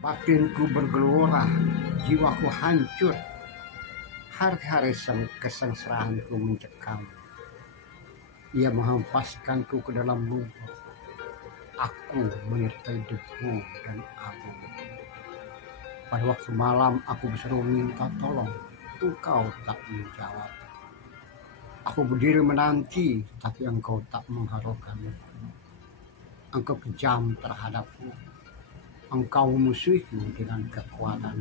Batinku bergelora, jiwaku hancur. Hari-hari kesengsaraanku mencekam. Ia menghempaskanku ke dalam lumpur. Aku menyertai debu dan abu. Pada waktu malam aku berseru minta tolong. Engkau tak menjawab. Aku berdiri menanti, tapi engkau tak mengharaukan. Engkau kejam terhadapku. Engkau memusuhiku dengan kekuatan.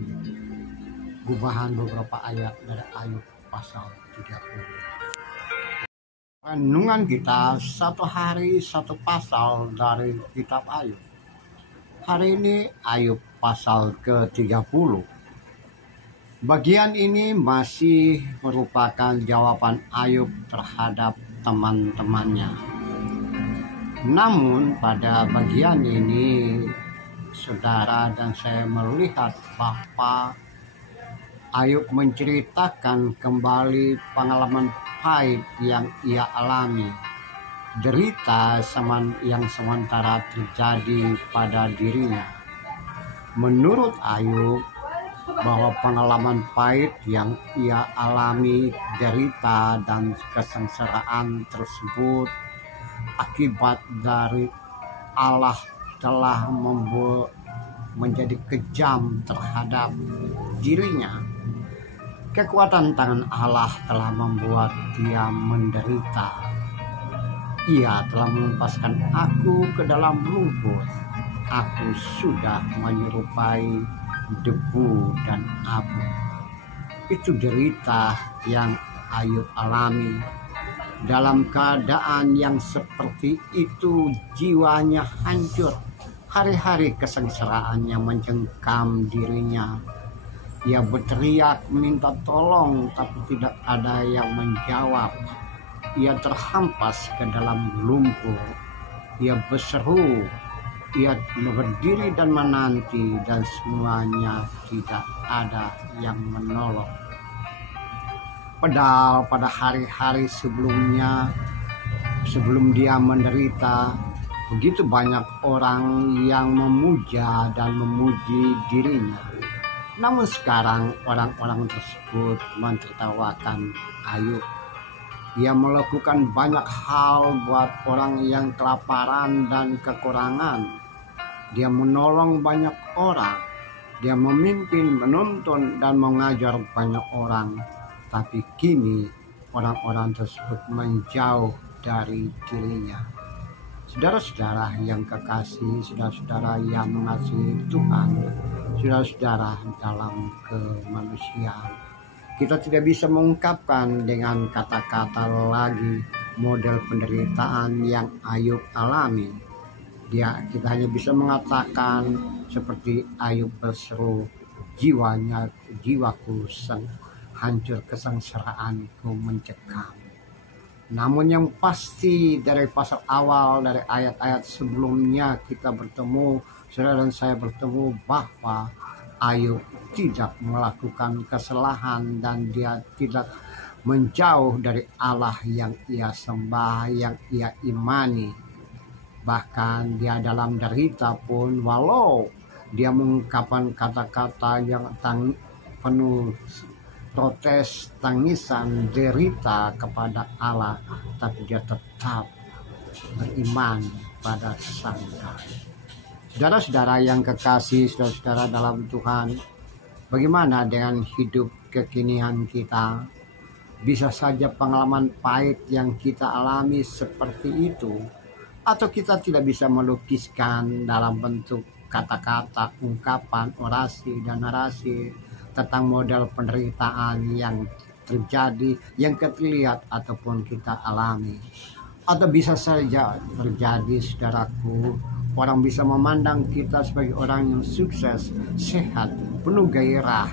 Gubahan beberapa ayat dari Ayub pasal 30. Renungan kita satu hari satu pasal dari kitab Ayub. Hari ini Ayub pasal ke-30. Bagian ini masih merupakan jawaban Ayub terhadap teman-temannya. Namun pada bagian ini saudara dan saya melihat bahwa Ayub menceritakan kembali pengalaman pahit yang ia alami, derita yang sementara terjadi pada dirinya. Menurut Ayub, bahwa pengalaman pahit yang ia alami, derita dan kesengsaraan tersebut akibat dari Allah telah menjadi kejam terhadap dirinya. Kekuatan tangan Allah telah membuat dia menderita. Ia telah melepaskan aku ke dalam lumpur. Aku sudah menyerupai debu dan abu. Itu derita yang Ayub alami. Dalam keadaan yang seperti itu, jiwanya hancur. Hari-hari kesengsaraannya mencengkam dirinya. Ia berteriak minta tolong, tapi tidak ada yang menjawab. Ia terhampas ke dalam lumpur. Ia berseru. Ia berdiri dan menanti, dan semuanya tidak ada yang menolong. Padahal pada hari-hari sebelumnya, sebelum dia menderita, begitu banyak orang yang memuja dan memuji dirinya. Namun sekarang orang-orang tersebut mentertawakan Ayub. Ia melakukan banyak hal buat orang yang kelaparan dan kekurangan. Dia menolong banyak orang. Dia memimpin, menuntun, dan mengajar banyak orang. Tapi kini orang-orang tersebut menjauh dari dirinya. Saudara-saudara yang kekasih, saudara-saudara yang mengasihi Tuhan, saudara-saudara dalam kemanusiaan, kita tidak bisa mengungkapkan dengan kata-kata lagi model penderitaan yang Ayub alami. Kita hanya bisa mengatakan seperti Ayub berseru, jiwaku hancur, kesengsaraanku mencekam. Namun yang pasti dari pasal awal, dari ayat-ayat sebelumnya kita bertemu, saudara dan saya bertemu bahwa Ayub tidak melakukan kesalahan dan dia tidak menjauh dari Allah yang ia sembah, yang ia imani. Bahkan dia dalam derita pun, walau dia mengungkapkan kata-kata yang penuh protes, tangisan, derita kepada Allah, tapi dia tetap beriman pada Sang Allah. Saudara-saudara yang kekasih, saudara-saudara dalam Tuhan, bagaimana dengan hidup kekinian kita? Bisa saja pengalaman pahit yang kita alami seperti itu, atau kita tidak bisa melukiskan dalam bentuk kata-kata, ungkapan, orasi, dan narasi tentang model penderitaan yang terjadi, yang kita lihat ataupun kita alami. Atau bisa saja terjadi, saudaraku, orang bisa memandang kita sebagai orang yang sukses, sehat, penuh gairah,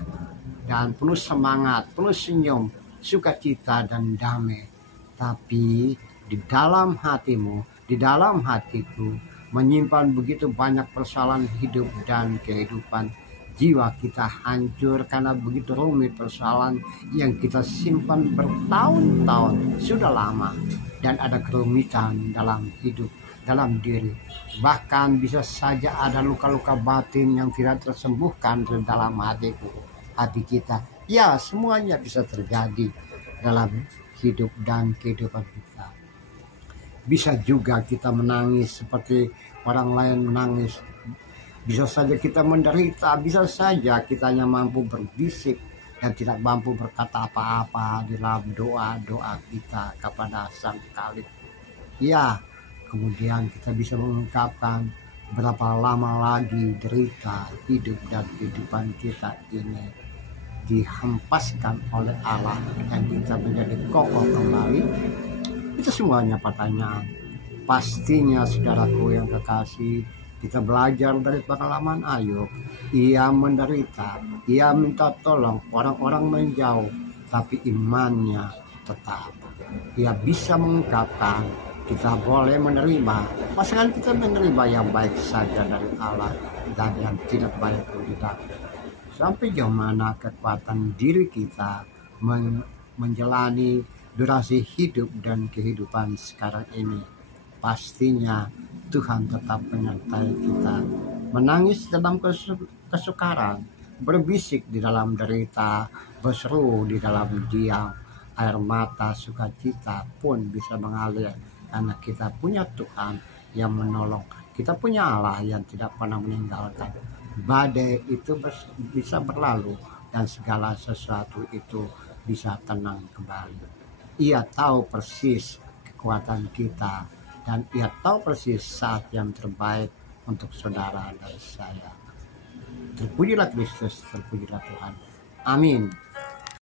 dan penuh semangat, penuh senyum, sukacita, dan damai. Tapi di dalam hatimu, di dalam hatiku, menyimpan begitu banyak persoalan hidup dan kehidupan. Jiwa kita hancur karena begitu rumit persoalan yang kita simpan bertahun-tahun, sudah lama, dan ada kerumitan dalam hidup. dalam diri. Bahkan bisa saja ada luka-luka batin yang tidak tersembuhkan di dalam hati kita. Ya, semuanya bisa terjadi dalam hidup dan kehidupan kita. Bisa juga kita menangis seperti orang lain menangis. Bisa saja kita menderita, bisa saja kita hanya mampu berbisik dan tidak mampu berkata apa-apa dalam doa-doa kita kepada Sang Khalik. Ya, kemudian kita bisa mengungkapkan berapa lama lagi derita hidup dan kehidupan kita ini dihempaskan oleh Allah dan kita menjadi kokoh kembali. Itu semuanya pertanyaan. Pastinya saudaraku yang kekasih, kita belajar dari pengalaman Ayub. Ia menderita, ia minta tolong, orang-orang menjauh, tapi imannya tetap. Ia bisa mengungkapkan, kita boleh menerima, pasangan kita menerima yang baik saja dari Allah dan yang tidak baik tidak. Sampai jauh mana kekuatan diri kita menjalani durasi hidup dan kehidupan sekarang ini. Pastinya Tuhan tetap menyertai kita. Menangis dalam kesukaran, berbisik di dalam derita, berseru di dalam diam. Air mata sukacita pun bisa mengalir karena kita punya Tuhan yang menolong. Kita punya Allah yang tidak pernah meninggalkan. Badai itu bisa berlalu dan segala sesuatu itu bisa tenang kembali. Ia tahu persis kekuatan kita dan ia tahu persis saat yang terbaik untuk saudara dan saya. Terpujilah Kristus, terpujilah Tuhan. Amin.